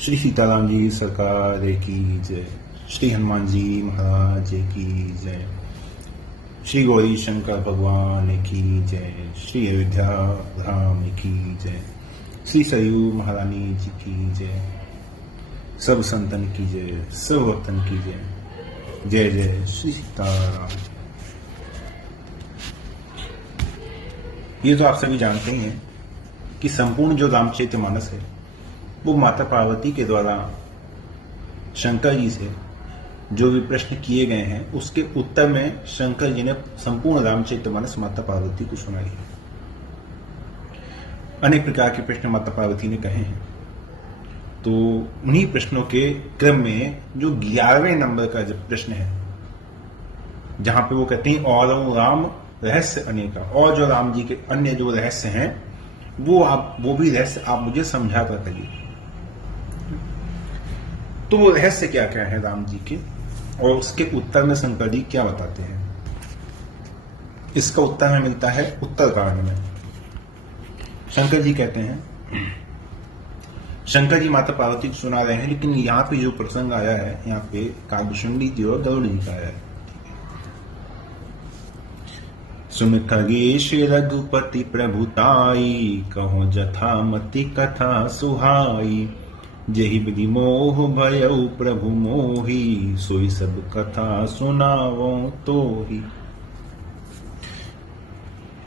श्री सीताराम जी सरकार की जय। श्री हनुमान जी महाराज की जय। श्री गौरी शंकर भगवान की जय। श्री अयोध्या धाम की जय। श्री सरयू महारानी जी की जय। सब संतन की जय, सब भक्तन की जय। जय जय श्री सीताराम। ये तो आप सभी जानते ही हैं कि संपूर्ण जो रामचरितमानस है वो माता पार्वती के द्वारा शंकर जी से जो भी प्रश्न किए गए हैं उसके उत्तर में शंकर जी ने संपूर्ण रामचरितमानस माता पार्वती को सुनाई है। अनेक प्रकार के प्रश्न माता पार्वती ने कहे हैं, तो उन्हीं प्रश्नों के क्रम में जो 11वें नंबर का जब प्रश्न है, जहां पे वो कहते हैं और राम रहस्य अनेका, और जो राम जी के अन्य जो रहस्य हैं वो भी रहस्य आप मुझे समझा कर करिए। तो वो रहस्य क्या क्या है राम जी के, और उसके उत्तर में शंकर जी क्या बताते हैं, इसका उत्तर हमें मिलता है उत्तरकांड में। शंकर जी कहते हैं, शंकर जी माता पार्वती को सुना रहे हैं, लेकिन यहां पे जो प्रसंग आया है, यहाँ पे कागभूषुंडी जी और गरुड़ जी का आया है। सुन खगेश रघुपति प्रभुताई, कहो जथा मति कथा सुहाई। जहि विधि मोह भयउ प्रभु मोही, सोई सब कथा सुनावो तोही।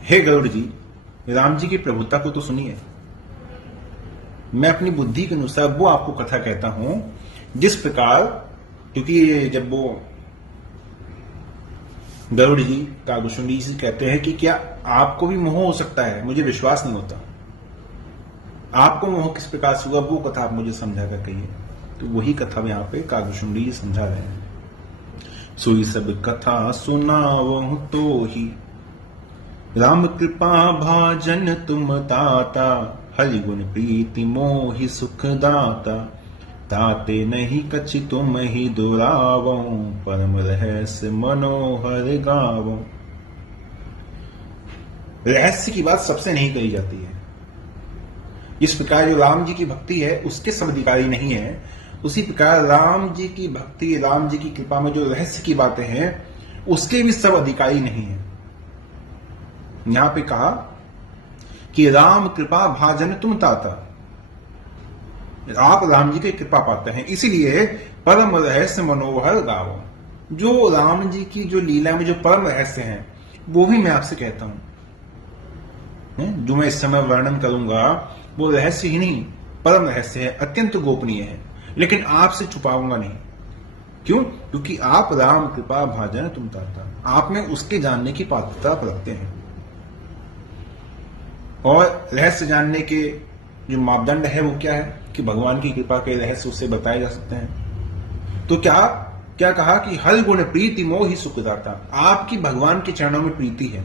हे गरुड़ जी, राम जी की प्रभुता को तो सुनिए। मैं अपनी बुद्धि के अनुसार वो आपको कथा कहता हूं जिस प्रकार, क्योंकि जब वो गरुड़ जी कागभूषुंडी जी कहते हैं कि क्या आपको भी मोह हो सकता है, मुझे विश्वास नहीं होता, आपको मोह किस प्रकार से हुआ वो कथा आप मुझे समझा कर कहिए। तो वही कथा में यहाँ पे कागभूषुंडी जी समझा रहे हैं। सोई सब कथा सुनावो तो ही, राम कृपा भाजन तुम दाता। हरि गुण प्रीति मोहि सुख दाता। ताते नहीं कछि तुम ही दुरावो, परम रहस्य मनोहर गावो। रहस्य की बात सबसे नहीं कही जाती है। इस प्रकार जो राम जी की भक्ति है उसके सब अधिकारी नहीं है, उसी प्रकार राम जी की भक्ति, राम जी की कृपा में जो रहस्य की बातें हैं उसके भी सब अधिकारी नहीं है। यहां पे कहा कि राम कृपा भाजन तुम ताता, आप राम जी की कृपा पाते हैं, इसीलिए परम रहस्य मनोहर गावो। जो राम जी की जो लीला में जो परम रहस्य हैं वो भी मैं आपसे कहता हूं। जो मैं इस समय वर्णन करूंगा वो रहस्य ही नहीं, परम रहस्य है, अत्यंत गोपनीय है, लेकिन आपसे छुपाऊंगा नहीं। क्यों? क्योंकि आप राम कृपा भाजन तुम ताता, आप में उसके जानने की पात्रता रखते हैं। और रहस्य जानने के जो मापदंड है वो क्या है कि भगवान की कृपा के रहस्य उससे बताए जा सकते हैं। तो क्या कहा कि हर गुण प्रीति मोह ही सुखदाता, आपकी भगवान के चरणों में प्रीति है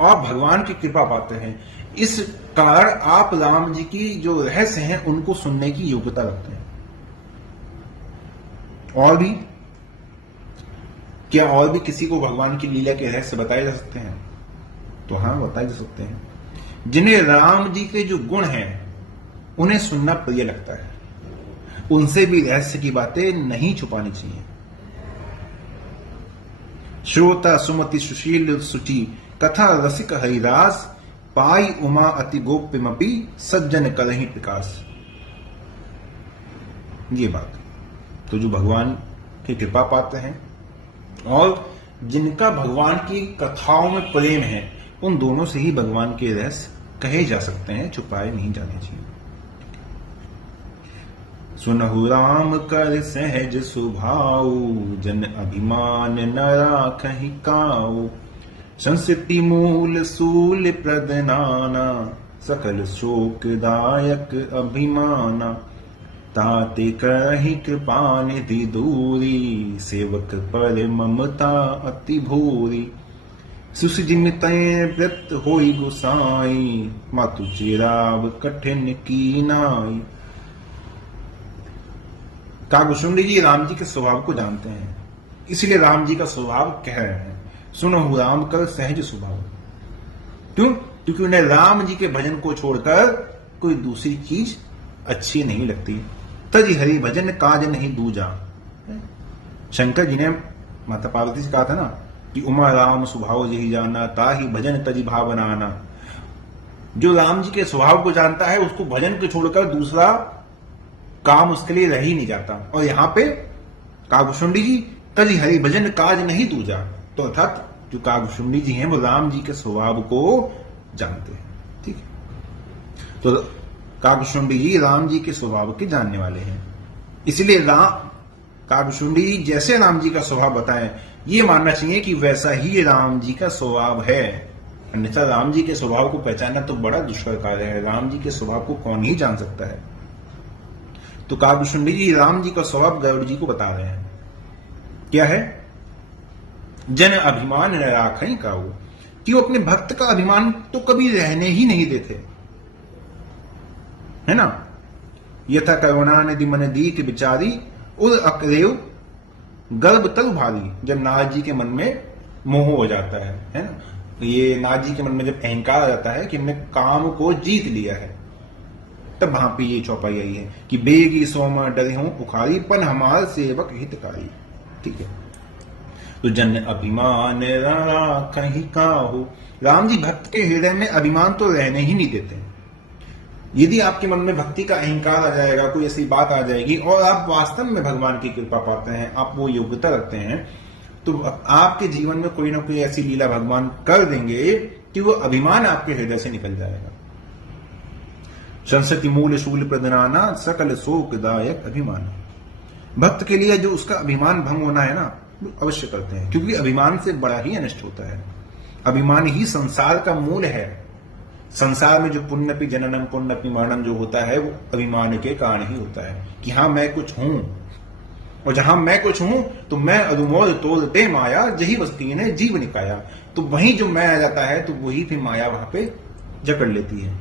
और भगवान की कृपा पाते हैं, इस कारण आप राम जी की जो रहस्य हैं उनको सुनने की योग्यता रखते हैं। और भी क्या और भी किसी को भगवान की लीला के रहस्य बताए जा सकते हैं? तो हाँ, बताए जा सकते हैं। जिन्हें राम जी के जो गुण हैं उन्हें सुनना प्रिय लगता है, उनसे भी रहस्य की बातें नहीं छुपानी चाहिए। श्रोता सुमति सुशील सुचि, कथा रसिक हरिदास। पाई उमा अति गोप्यमपि, सज्जन कलहि प्रकाश। ये बात तो जो भगवान की कृपा पाते हैं और जिनका भगवान की कथाओं में प्रेम है, उन दोनों से ही भगवान के रहस्य कहे जा सकते हैं, छुपाए नहीं जाने चाहिए। सुनहु राम कर सहज सुभाऊ, जन अभिमान न राखहि काऊ। संस्कृति मूल सूल प्रदनाना, सकल शोकदायक अभिमाना। ताते करहि कृपा निधि दूरी, सेवक पर ममता अति भूरी। सुसजिमित व्रत होई गुसाई, मातु चिराव कठिन की नाई। कागभूषुंडी जी राम जी के स्वभाव को जानते हैं, इसलिए राम जी का स्वभाव कह रहे हैं, सुनो राम कर सहज स्वभाव। क्यों? क्योंकि उन्हें राम जी के भजन को छोड़कर कोई दूसरी चीज अच्छी नहीं लगती। तज हरि भजन काज नहीं दूजा। शंकर जी ने माता पार्वती से कहा था ना कि उमा राम स्वभाव यही जाना, ताहि भजन तजी भावना आना। जो राम जी के स्वभाव को जानता है उसको भजन को छोड़कर दूसरा काम उसके लिए रह ही नहीं जाता। और यहां पे कागभूषुंडी जी तजी हरि भजन काज नहीं दूजा, तो अर्थात जो कागभूषुंडी जी हैं वो राम जी के स्वभाव को जानते हैं। ठीक है, तो कागभूषुंडी जी राम जी के स्वभाव के जानने वाले हैं, इसलिए कागभूषुंडी जी जैसे राम जी का स्वभाव बताएं ये मानना चाहिए कि वैसा ही राम जी का स्वभाव है। अन्यथा राम जी के स्वभाव को पहचानना तो बड़ा दुष्कर कार्य है। राम जी के स्वभाव को कौन ही जान सकता है। तो कागभूषुंडी जी राम जी का स्वभाव गरुड़ जी को बता रहे हैं। क्या है? जन अभिमान न राखई काऊ, कि वो अपने भक्त का अभिमान तो कभी रहने ही नहीं देते, है ना। यथा करुणा निधि मन दीक बिचारी, उर अकरेव गर्भ तल भारी। जब नारद जी के मन में मोह हो जाता है ना, ये नारद जी के मन में जब अहंकार आ जाता है कि हमने काम को जीत लिया है, तब वहां पे ये चौपाई आई है कि बेगी सोम डरे हूं उखारी, पन हमार सेवक हितकारी। ठीक है, तो जन अभिमान कहीं काहू, राम जी भक्त के हृदय में अभिमान तो रहने ही नहीं देते। यदि आपके मन में भक्ति का अहंकार आ जाएगा, कोई ऐसी बात आ जाएगी और आप वास्तव में भगवान की कृपा पाते हैं, आप वो योग्यता रखते हैं, तो आपके जीवन में कोई ना कोई ऐसी लीला भगवान कर देंगे कि वो अभिमान आपके हृदय से निकल जाएगा। संसति मूल शूल प्रदनाना, सकल शोकदायक अभिमान। भक्त के लिए जो उसका अभिमान भंग होना है ना, अवश्य करते हैं, क्योंकि अभिमान से बड़ा ही अनिष्ट होता है। अभिमान ही संसार का मूल है। संसार में जो पुण्यपि जननम पुण्यपि मरणम जो होता है वो अभिमान के कारण ही होता है कि हाँ मैं कुछ हूं, और जहां मैं कुछ हूं तो मैं अरुमोद तोल ते माया, जही वस्ती ने जीव निकाया। तो वहीं जो मैं आ जाता है तो वही फिर माया वहां पे जकड़ लेती है।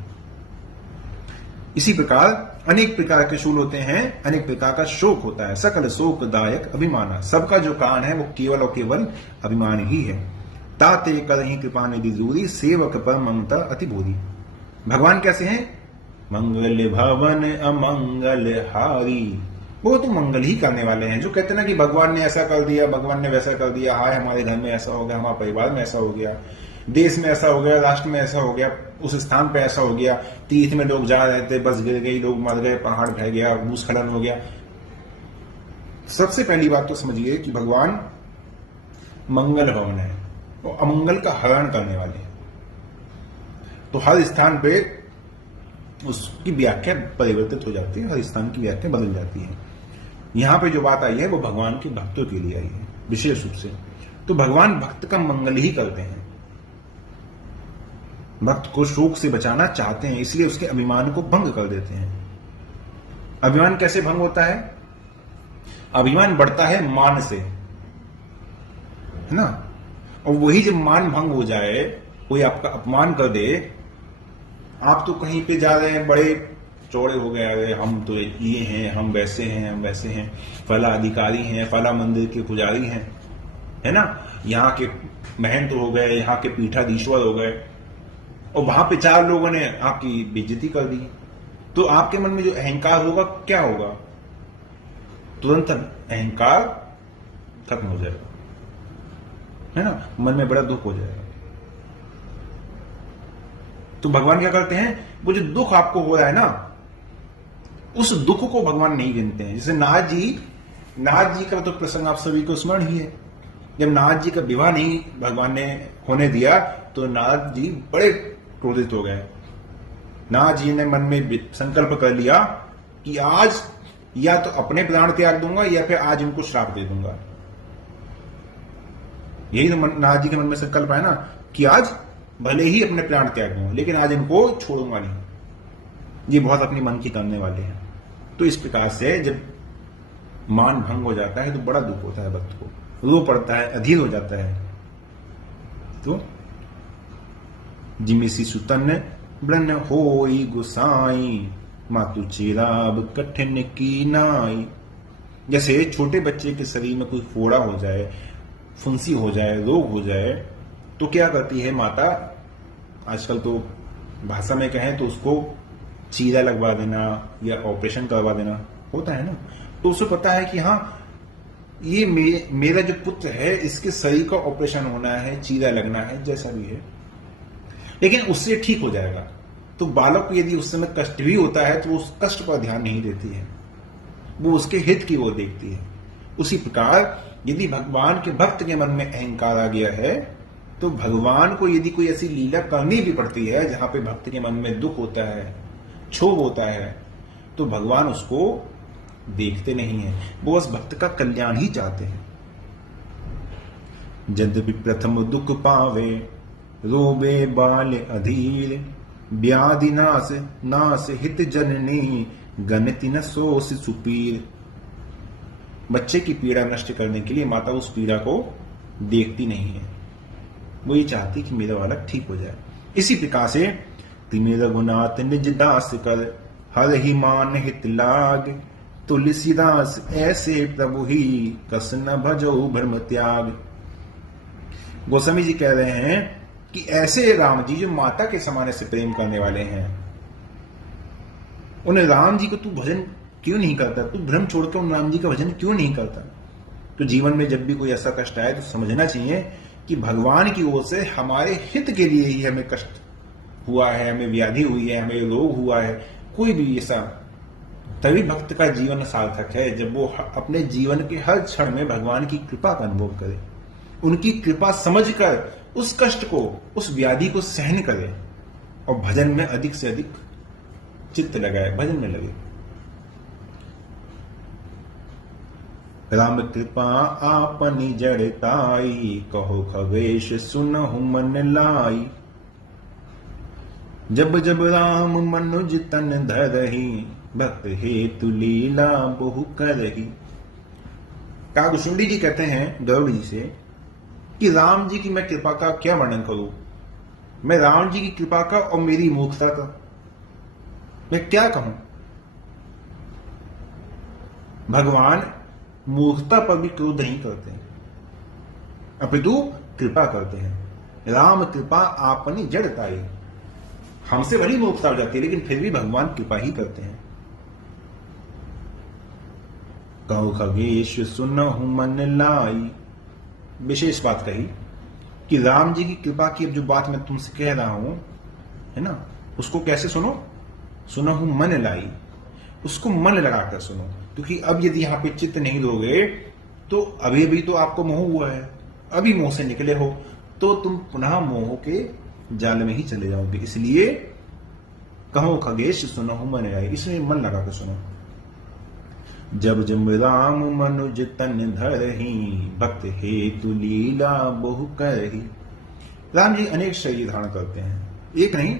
इसी प्रकार अनेक प्रकार के शूल होते हैं, अनेक प्रकार का शोक होता है। सकल शोकदायक अभिमाना, सबका जो कारण है वो केवल और केवल अभिमान ही है। ताते करही कृपा निधि दूरी, सेवक पर ममता अति भूरी। भगवान कैसे हैं? मंगल भवन अमंगल हारी, वो तो मंगल ही करने वाले हैं। जो कहते हैं ना कि भगवान ने ऐसा कर दिया, भगवान ने वैसा कर दिया, हाय हमारे घर में ऐसा हो गया, हमारे परिवार में ऐसा हो गया, देश में ऐसा हो गया, राष्ट्र में ऐसा हो गया, उस स्थान पे ऐसा हो गया, तीर्थ में लोग जा रहे थे बस गिर गई, लोग मर गए, पहाड़ बह गया, भूस्खलन हो गया। सबसे पहली बात तो समझिए कि भगवान मंगल भवन है, वो अमंगल का हरण करने वाले हैं। तो हर स्थान पे उसकी व्याख्या परिवर्तित हो जाती है, हर स्थान की व्याख्या बदल जाती है। यहां पे जो बात आई है वो भगवान के भक्तों के लिए आई है विशेष रूप से। तो भगवान भक्त का मंगल ही करते हैं, भक्त को शोक से बचाना चाहते हैं, इसलिए उसके अभिमान को भंग कर देते हैं। अभिमान कैसे भंग होता है? अभिमान बढ़ता है मान से, है ना। और वही जब मान भंग हो जाए, कोई आपका अपमान कर दे, आप तो कहीं पे जा रहे हैं, बड़े चौड़े हो गए, अरे हम तो ये हैं, हम वैसे हैं, हम वैसे हैं, फला अधिकारी हैं, फला मंदिर के पुजारी हैं, है ना, यहाँ के महंत हो गए, यहाँ के पीठाधीश्वर हो गए, और वहां पे चार लोगों ने आपकी बेइज्जती कर दी, तो आपके मन में जो अहंकार होगा क्या होगा? तुरंत अहंकार खत्म हो जाएगा, है ना, मन में बड़ा दुख हो जाएगा। तो भगवान क्या करते हैं? वो जो दुख आपको हो रहा है ना, उस दुख को भगवान नहीं गिनते हैं। जैसे नारद जी का तो प्रसंग आप सभी को स्मरण ही है। जब नारद जी का विवाह नहीं भगवान ने होने दिया तो नारद जी बड़े क्रोधित हो गए। नारद जी ने मन में संकल्प कर लिया कि आज या तो अपने प्राण त्याग दूंगा या फिर आज इनको श्राप दे दूंगा। यही तो नारद जी के मन में संकल्प है ना कि आज भले ही अपने प्राण त्याग दूंगा लेकिन आज इनको छोड़ूंगा नहीं। ये बहुत अपनी मन की करने वाले हैं। तो इस प्रकार से जब मान भंग हो जाता है तो बड़ा दुख होता है, भक्त को रो पड़ता है, अधीर हो जाता है। तो जिमिसी सुतन ब्रन होई गुसाई, मातु चिराब कठिन की नाई। जैसे छोटे बच्चे के शरीर में कोई फोड़ा हो जाए, फुंसी हो जाए, रोग हो जाए, तो क्या करती है माता? आजकल तो भाषा में कहें तो उसको चीरा लगवा देना या ऑपरेशन करवा देना, होता है ना। तो उसे पता है कि हाँ, ये मेरा जो पुत्र है, इसके शरीर का ऑपरेशन होना है, चीरा लगना है, जैसा भी है, लेकिन उससे ठीक हो जाएगा। तो बालक को यदि उस समय कष्ट भी होता है तो वो उस कष्ट पर ध्यान नहीं देती है, वो उसके हित की ओर देखती है। उसी प्रकार यदि भगवान के भक्त के मन में अहंकार आ गया है, तो भगवान को यदि कोई ऐसी लीला करनी भी पड़ती है जहां पे भक्त के मन में दुख होता है, क्षोभ होता है, तो भगवान उसको देखते नहीं है, वो बस भक्त का कल्याण ही चाहते हैं। यद्यपि प्रथम दुख पावे, रोबे बाल अधीर, व्याधि नाश नाश हित जननी, गणति न सोस सुपीर। बच्चे की पीड़ा नष्ट करने के लिए माता उस पीड़ा को देखती नहीं है, वो ये चाहती कि मेरा बालक ठीक हो जाए। इसी प्रकार से तिमिर रघुनाथ निज दास कर, हर ही मान हित लाग, तुलसीदास ऐसे प्रभु ही, कस न भजो भ्रम त्याग। गोस्वामी जी कह रहे हैं कि ऐसे राम जी जो माता के समान से प्रेम करने वाले हैं, उन राम जी को तू भजन क्यों नहीं करता, तू भ्रम छोड़कर उन राम जी का भजन क्यों नहीं करता। तो जीवन में जब भी कोई ऐसा कष्ट आए तो समझना चाहिए कि भगवान की ओर से हमारे हित के लिए ही हमें कष्ट हुआ है, हमें व्याधि हुई है, हमें रोग हुआ है, कोई भी ऐसा, तभी भक्त का जीवन सार्थक है जब वो अपने जीवन के हर क्षण में भगवान की कृपा का अनुभव करे, उनकी कृपा समझकर उस कष्ट को, उस व्याधि को सहन करे और भजन में अधिक से अधिक चित्त लगाए, भजन में लगे। राम कृपा आपनी जड़ताई, कहो खगेश सुनहु मन लाई। जब जब राम मनुज तन धरही, भक्त हेतु लीला बहु करही। कागभूषुंडी जी कहते हैं गरुड़ जी से कि राम जी की मैं कृपा का क्या वर्णन करूं, मैं राम जी की कृपा का और मेरी मूर्खता का मैं क्या कहूं। भगवान मूर्खता पर भी क्रोध नहीं करते हैं, अपितु कृपा करते हैं। राम कृपा आपनी जड़ताई, हमसे बड़ी मूर्खता हो जाती है लेकिन फिर भी भगवान कृपा ही करते हैं। कहो खगेश सुनहु मन लाई, विशेष बात कही कि राम जी की कृपा की अब जो बात मैं तुमसे कह रहा हूं, है ना, उसको कैसे सुनो, सुनहु मन लाई, उसको मन लगाकर सुनो। क्योंकि अब यदि यहां पे चित्त नहीं दोगे तो अभी भी तो आपको मोह हुआ है, अभी मोह से निकले हो तो तुम पुनः मोह के जाल में ही चले जाओगे। इसलिए कहो खगेश सुनहु मन लाई, इसमें मन लगाकर सुनो। जब जब राम मनुज तन धरही, भक्त हेतु लीला बहु करही। राम जी अनेक शरीर धारण करते हैं, एक नहीं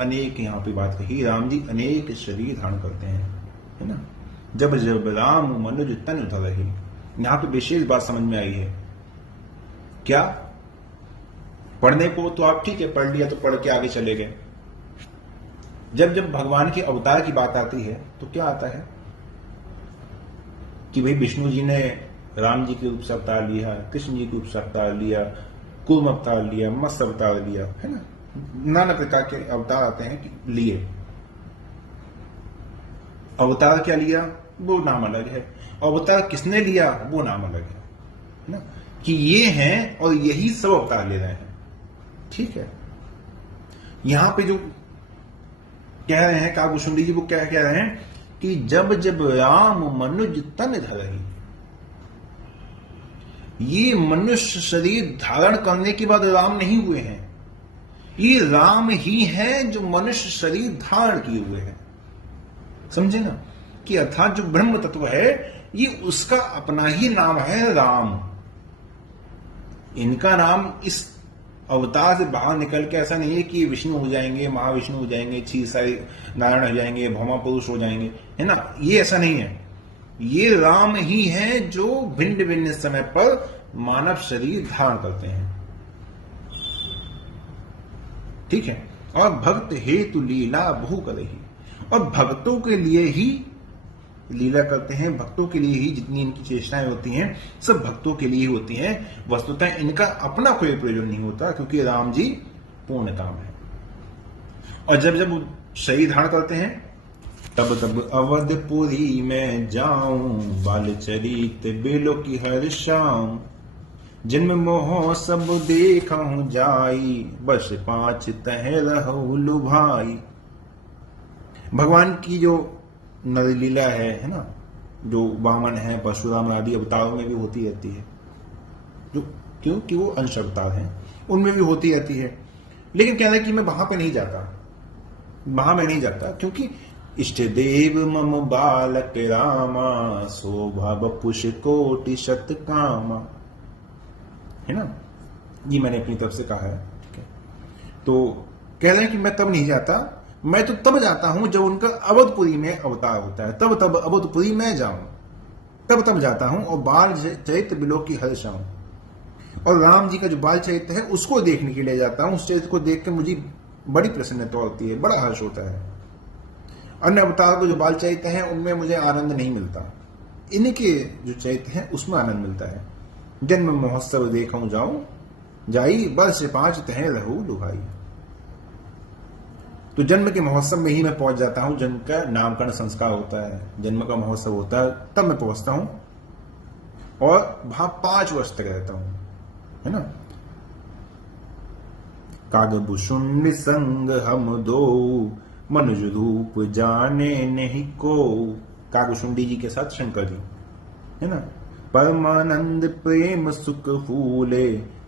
अनेक, यहां पे बात कही, राम जी अनेक शरीर धारण करते हैं, है ना। जब जब राम मनुज तन धरही, यहां पे विशेष बात समझ में आई है क्या। पढ़ने को तो आप ठीक है पढ़ लिया तो पढ़ के आगे चले गए, जब जब भगवान के अवतार की बात आती है तो क्या आता है कि भाई विष्णु जी ने राम जी के रूप से अवतार लिया, कृष्ण जी के रूप से अवतार लिया, कूर्म अवतार लिया, मत्स्य अवतार लिया, है ना, नाना प्रकार के अवतार आते हैं कि लिए। अवतार क्या लिया वो नाम अलग है, अवतार किसने लिया वो नाम अलग है ना, कि ये हैं और यही सब अवतार ले रहे हैं, ठीक है। यहां पे जो कह रहे हैं कागभूषुंडी जी, वो क्या कह रहे हैं कि जब जब राम मनुज तन धरही, ये मनुष्य शरीर धारण करने के बाद राम नहीं हुए हैं, ये राम ही हैं जो मनुष्य शरीर धारण किए हुए हैं। समझे ना, कि अर्थात जो ब्रह्म तत्व है ये उसका अपना ही नाम है राम। इनका नाम इस अवतार से बाहर निकल के ऐसा नहीं है कि विष्णु हो जाएंगे, महाविष्णु हो जाएंगे, सारे नारायण हो जाएंगे, भौमा पुरुष हो जाएंगे, है ना, ये ऐसा नहीं है। ये राम ही है जो भिन्न भिन्न समय पर मानव शरीर धारण करते हैं, ठीक है। और भक्त हेतु लीला बहु करही, और भक्तों के लिए ही लीला करते हैं, भक्तों के लिए ही जितनी इनकी चेष्टाएं होती हैं सब भक्तों के लिए ही होती हैं। वस्तुतः इनका अपना कोई प्रयोजन नहीं होता, क्योंकि राम जी पूर्ण काम है। और जब जब शरीर धारण करते हैं तब तब अवधपुरी में जाऊं, बाल चरित बेलो की हर्षाऊं। जन्म मोह सब देखा हूं जाई, बस 5 तह रहु लुभाई। भगवान की जो नरलीला है ना, जो वामन है, परशुराम आदि अवतारों में भी होती रहती है, जो क्योंकि वो अंश अवतार हैं, उनमें भी होती रहती है। लेकिन कहना है कि मैं वहां पे नहीं जाता, वहां मैं नहीं जाता, क्योंकि इष्ट देव मम बालक रामा, शोभा बपुष कोटि शत कामा, है ना, ये मैंने अपनी तरफ से कहा है। ठीक है, तो कह रहे हैं कि मैं तब नहीं जाता, मैं तो तब जाता हूं जब उनका अवधपुरी में अवतार होता है, तब तब अवधपुरी में जाऊं, तब तब जाता हूं और बाल चरित्र बिलो की हर्षाऊं। और राम जी का जो बाल चरित्र है उसको देखने के लिए जाता हूं, उस चरित्र को देख के मुझे बड़ी प्रसन्नता होती है, बड़ा हर्ष होता है। अन्य अवतार को जो बाल चरित्र हैं उनमें मुझे आनंद नहीं मिलता, इन्हीं के जो चरित्र हैं उसमें आनंद मिलता है। जन्म महोत्सव देखूं जाऊं जाई, वर्ष 5 तह रहू लुभाई। तो जन्म के महोत्सव में ही मैं पहुंच जाता हूं, जन्म का नामकरण संस्कार होता है, जन्म का महोत्सव होता है, तब मैं पहुंचता हूं और वहां 5 वर्ष तक रहता हूं, है ना। कागभूषुंड संग हम दो, मनुज रूप जाने नहीं को। कागभूषुंडी जी के साथ शंकर जी, है ना। परमानंद प्रेम सुख फूले,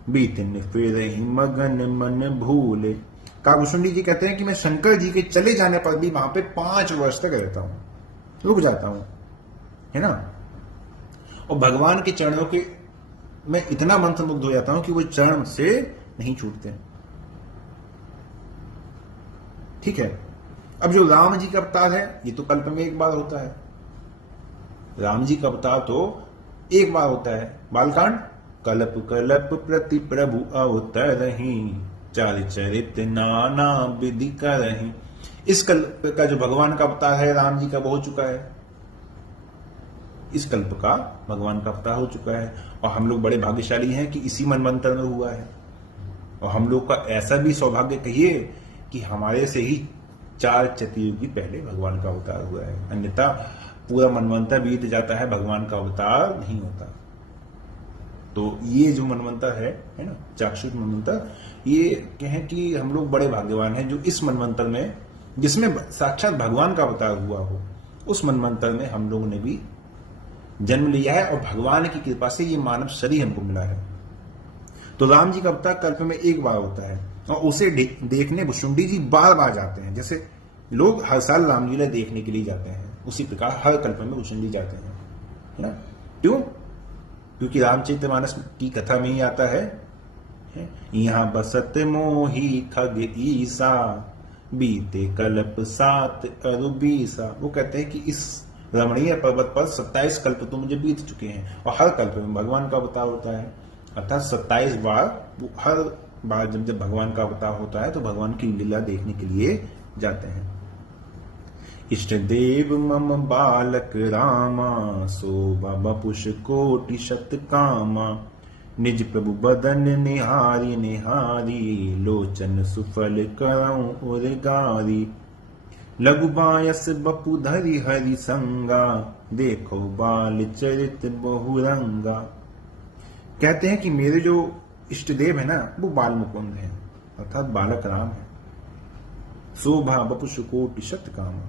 बीतन फिर ही मगन मन भूले। कागभूषुंडी जी कहते हैं कि मैं शंकर जी के चले जाने पर भी वहां पे 5 वर्ष तक रहता हूं, रुक जाता हूं, है ना। और भगवान के चरणों के मैं इतना मंत्रमुग्ध हो जाता हूं कि वो चरण से नहीं छूटते। ठीक है, अब जो राम जी का अवतार है ये तो कल्प में एक बार होता है, राम जी का अवतार तो एक बार होता है। बालकांड, कल्प कल्प प्रति प्रभु अवतरहि, चारि चरित नाना विधि करहि। इस कल्प का जो भगवान का अवतार है राम जी का वो हो चुका है, इस कल्प का भगवान का अवतार हो चुका है। और हम लोग बड़े भाग्यशाली हैं कि इसी मनवंतर में हुआ है। और हम लोग का ऐसा भी सौभाग्य कहिए कि हमारे से ही 4 चतुर्युगी पहले भगवान का अवतार हुआ है, अन्यथा पूरा मनवंतर बीत जाता है, भगवान का अवतार नहीं होता। तो ये जो मनवंतर है ना, चाक्षुष मनवंतर, ये कहें कि हम लोग बड़े भाग्यवान हैं जो इस मनवंतर में, जिसमें साक्षात भगवान का अवतार हुआ हो, उस मनवंतर में हम लोगों ने भी जन्म लिया है और भगवान की कृपा से ये मानव शरीर हमको मिला है। तो राम जी का अवतार कल्प में एक बार होता है और उसे देखने भुषुंडी जी बार बार जाते हैं। जैसे लोग हर साल रामलीला देखने के लिए जाते हैं, उसी प्रकार हर कल्प में भुषुंडी जाते हैं, है ना। क्यों? क्योंकि रामचरितमानस की कथा में ही आता है, यहाँ बसत मोही खग ईसा, बीते कल्प 7 अरु 20। वो कहते हैं कि इस रमणीय पर्वत पर 27 कल्प तो मुझे बीत चुके हैं और हर कल्प में भगवान का अवतार होता है, अर्थात 27 बार। हर बार जब भगवान का अवतार होता है तो भगवान की लीला देखने के लिए जाते हैं। इष्ट देव मम बालक रामा, शोभा बपुष कोटि शत कामा। निज प्रभु बदन निहारी निहारी, लोचन सुफल करऊं उरगारी। लघु बायस बपु धरि हरि संगा, देखो बाल चरित बहुरंगा। कहते हैं कि मेरे जो इष्ट देव है ना वो बाल मुकुंद है, अर्थात बालक राम है। शोभा बपुष कोटि शत कामा।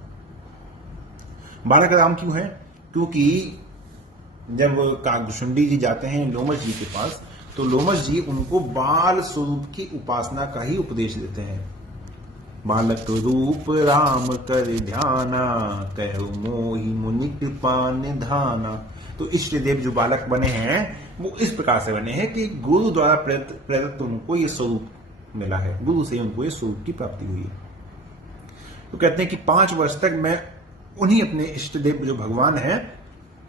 बालक राम क्यों है? क्योंकि जब कागभूषुंडी जी जाते हैं लोमश जी के पास, तो लोमश जी उनको बाल स्वरूप की उपासना का ही उपदेश देते हैं। बालक रूप राम कर ध्याना, कहु मोहि मुनि कृपा निधाना। तो इष्ट देव जो बालक बने हैं वो इस प्रकार से बने हैं कि गुरु द्वारा प्रेरित उनको ये स्वरूप मिला है, गुरु से उनको ये स्वरूप की प्राप्ति हुई है। तो कहते हैं कि 5 वर्ष तक मैं उन्हीं अपने इष्ट देव जो भगवान है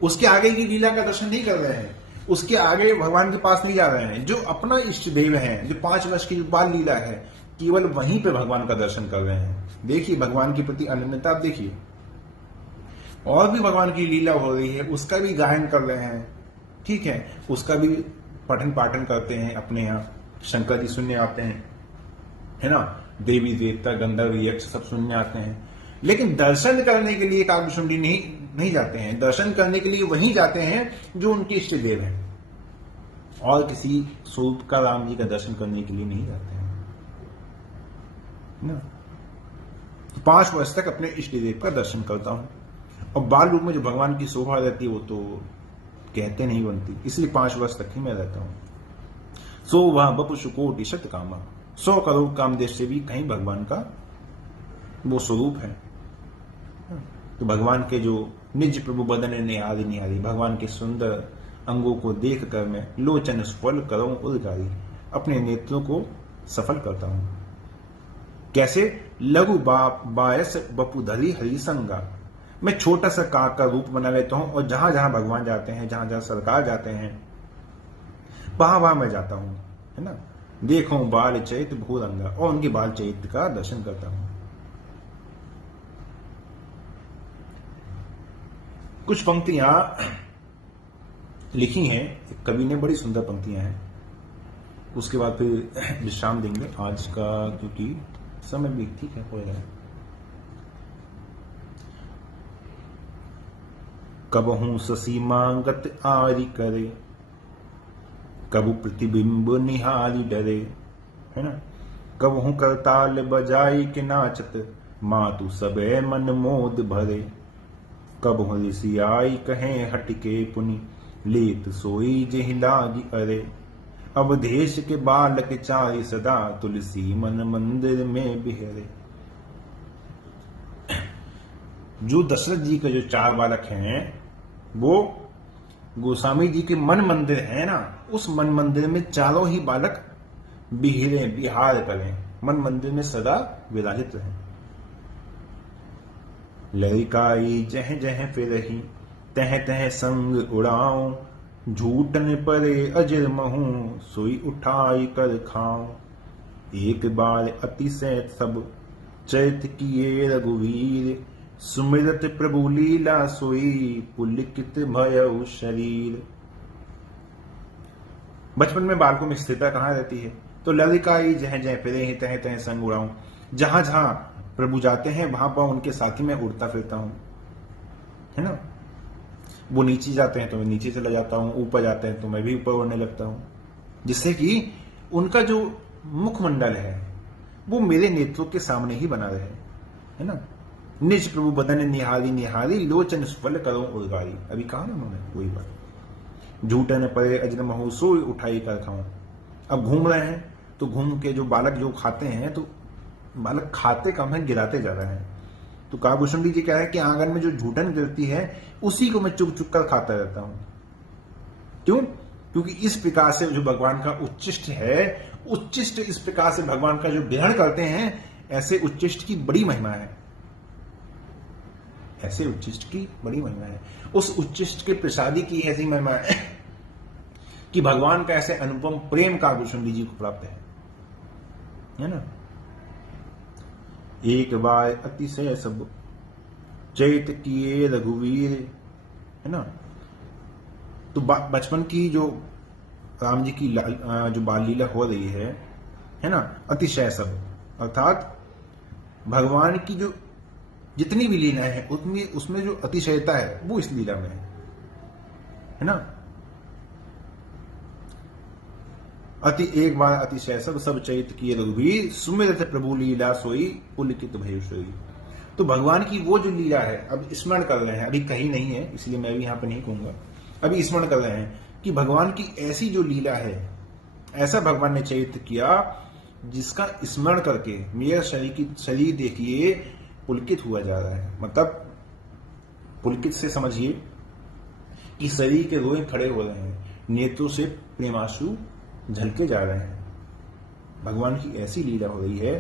उसके आगे की लीला का दर्शन नहीं कर रहे हैं, उसके आगे भगवान के पास नहीं जा रहे हैं। जो अपना इष्ट देव है, जो 5 वर्ष की बाल लीला है, केवल वहीं पे भगवान का दर्शन कर रहे हैं। देखिए भगवान के प्रति अनन्यता आप देखिए। और भी भगवान की लीला हो रही है, उसका भी गायन कर रहे हैं, ठीक है, उसका भी पठन पाठन करते हैं अपने यहाँ। शंकर जी सुनने आते हैं, है ना, देवी देवता गंधर्व यक्ष सब सुनने आते हैं। लेकिन दर्शन करने के लिए काकभूषुंडी नहीं जाते हैं। दर्शन करने के लिए वहीं जाते हैं जो उनके इष्ट देव हैं, और किसी स्वरूप का राम जी का दर्शन करने के लिए नहीं जाते हैं ना। 5 वर्ष तक अपने इष्ट देव का दर्शन करता हूं, और बाल रूप में जो भगवान की शोभा रहती है वो तो कहते नहीं बनती, इसलिए 5 वर्ष तक ही मैं रहता हूं। सो वह बपुषु कोटि शत कामा, 100 करोड़ कामदेश से भी कहीं भगवान का वो स्वरूप है। तो भगवान के जो निज प्रभु बदन निहारी निहारी, भगवान के सुंदर अंगों को देख कर मैं लोचन स्फल करूं उदगारी, अपने नेत्रों को सफल करता हूं। कैसे? लघु बायस बपुधरी हरिसंगा, मैं छोटा सा काक का रूप बना लेता हूं, और जहां जहां भगवान जाते हैं, जहां जहां सरकार जाते हैं, वहां वहां मैं जाता हूं, है ना। देखो बाल चैत भूरंगा, और उनके बाल चैत का दर्शन करता हूं। कुछ पंक्तियां लिखी हैं कवि ने, बड़ी सुंदर पंक्तियां हैं। उसके बाद फिर विश्राम देंगे आज का, क्योंकि समय भी ठीक है हो जाए। कबहू ससीमांगत आरी करे, कबू प्रतिबिंब निहारी डरे, है ना। कबहू करताल बजाई के नाचत, मातु सबे मन मोद भरे। कबहू ऋषि आई कहें हटके पुनि, लेत सोई जेहि लागी अरे। अब देश के बालक चारि सदा, तुलसी मन मंदिर में बिहरे। जो दशरथ जी के जो 4 बालक हैं, वो गोस्वामी जी के मन मंदिर है ना, उस मन मंदिर में चारों ही बालक बिहरे, बिहार करें, मन मंदिर में सदा विराजित रहें। लड़िकाई जह जह फिरही, तह तह संग उड़ाऊं, झूठन परे अजर महू, सोई उठाई कर खाऊं। एक बार अतिशय सब चैत किए रघुवीर, सुमिरत प्रभु लीला सोई, पुलकित भयउ शरीर। बचपन में बालकों में स्थिरता कहां रहती है? तो ललिकाई जह जह फिरे ही, तह तह संग उड़ाऊं, जहां जहां प्रभु जाते हैं वहां पर उनके साथ ही मैं उड़ता फिरता हूं, है ना। वो नीचे जाते हैं तो मैं नीचे चला जाता हूं, ऊपर जाते हैं तो मैं भी ऊपर उड़ने लगता हूं, जिससे कि उनका जो मुखमंडल है वो मेरे नेत्रों के सामने ही बना रहे, है ना। निज प्रभु बदन निहारी निहारी, लोचन स्फल करो उदगारी। अभी कहा ना उन्होंने वही बात। झूठे न परे अजर महू, सोई उठाई कर खाऊं। अब घूम रहे हैं तो घूम के जो बालक जो खाते हैं, तो बालक खाते कम है, गिराते जा रहे हैं। तो काकभूषुंडी जी क्या है कि आंगन में जो झूठन गिरती है उसी को मैं चुक चुक कर खाता रहता हूं। क्यों? क्योंकि इस प्रकार से जो भगवान का उच्चिष्ट है, उच्चिष्ट इस प्रकार से भगवान का जो ग्रहण करते हैं, ऐसे उच्चिष्ट की बड़ी महिमा है, ऐसे उच्चिष्ट की बड़ी महिमा है। उस उच्चिष्ट के प्रसादी की ऐसी महिमा है कि भगवान का ऐसे अनुपम प्रेम काकभूषुंडी जी को प्राप्त है ना। एक बार अतिशय सब चैत किए रघुवीर, है ना। तो बचपन की जो राम जी की जो बाल लीला हो रही है ना, अतिशय सब अर्थात भगवान की जो जितनी भी लीला है उसमें जो अतिशयता है वो इस लीला में है ना। एक बार अतिशय सब चैत किए रघुवीर, सुमिरत प्रभु लीला सोई, पुलकित भयउ सोई। तो भगवान की वो जो लीला है, अब स्मरण कर रहे हैं, अभी कहीं नहीं है इसलिए मैं भी यहां पर नहीं कहूंगा, अभी स्मरण कर रहे हैं कि भगवान की ऐसी जो लीला है, ऐसा भगवान ने चैत किया जिसका स्मरण करके मेरा शरीर देखिए पुलकित हुआ जा रहा है। मतलब पुलकित से समझिए कि शरीर के रोए खड़े हो रहे हैं, नेत्रों से प्रेमाश्रु झलके जा रहे हैं। भगवान की ऐसी लीला हो रही है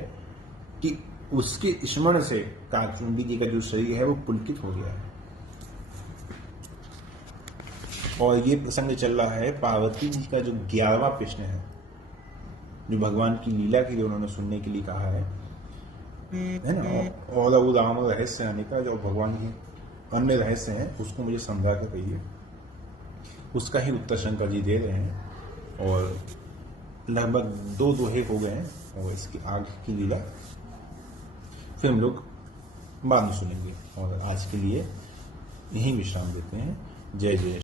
कि उसके स्मरण से काकभूषुंडी जी का जो शरीर है वो पुलकित हो गया है। और ये प्रसंग चल रहा है पार्वती जी का जो 11वां प्रश्न है, जो भगवान की लीला के लिए उन्होंने सुनने के लिए कहा है ना। और वो राम रहस्य आने का जो भगवान के अन्य रहस्य हैं उसको मुझे समझा कर कहिए, उसका ही उत्तर शंकर जी दे रहे हैं। और लगभग 2 दोहे हो गए हैं और इसकी आगे की लीला फिर हम लोग बाद में सुनेंगे। और आज के लिए यहीं विश्राम देते हैं। जय जय।